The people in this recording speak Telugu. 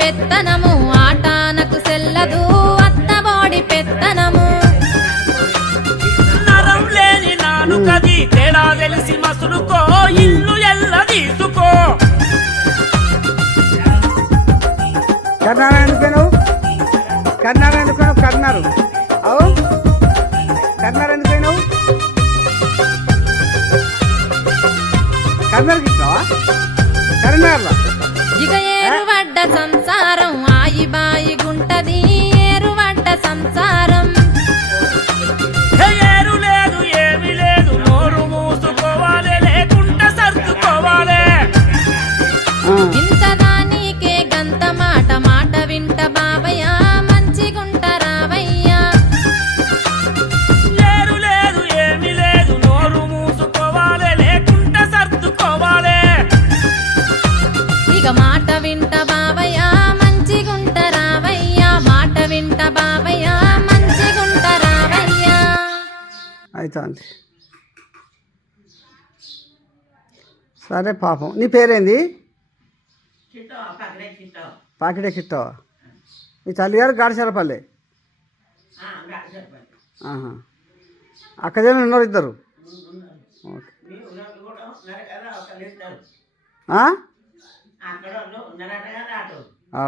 పెత్తనము ఆటానకు సెల్లదు అత్తబోడి పెత్తనము నరం లేని నానుకది తేడా తెలిసి మసులుకో ఇల్లు ఎల్ల తీసుకో కర్నాలు ఎందుకు కర్నాలు ఎందుకు కర్నారు అవు కర్నాలు ఎందుకు కర్నాలకి ఇచ్చినావా కరీంనగర్లో ఇక ఏరువడ్డ సంసారం ఆయి బాయి గుంటది ఏరువడ్డ సంసారం ఏరు లేదు ఏమి లేదు నోరు మూసుకోవాలి లేకుంటే సర్దుకోవాలి ఇంత దానికే గంత మాట మాట వింట బావయ్య మంచిగుంట రావయ్య ఏరు లేదు ఏమి లేదు నోరు మూసుకోవాలి లేకుంటే సర్దుకోవాలి ఇక మాట వింట బావయ్య మంచిగుంట రావయ్య మాట వింట బావయ్య మంచిగుంట రావయ్య అవుతుంది సరే పాపం నీ పేరేంది పాకిడే చిట్టవా మీ తల్లిగారు గాడిసెరపల్లి అక్కజల్లు ఉన్నారు ఇద్దరు ఓకే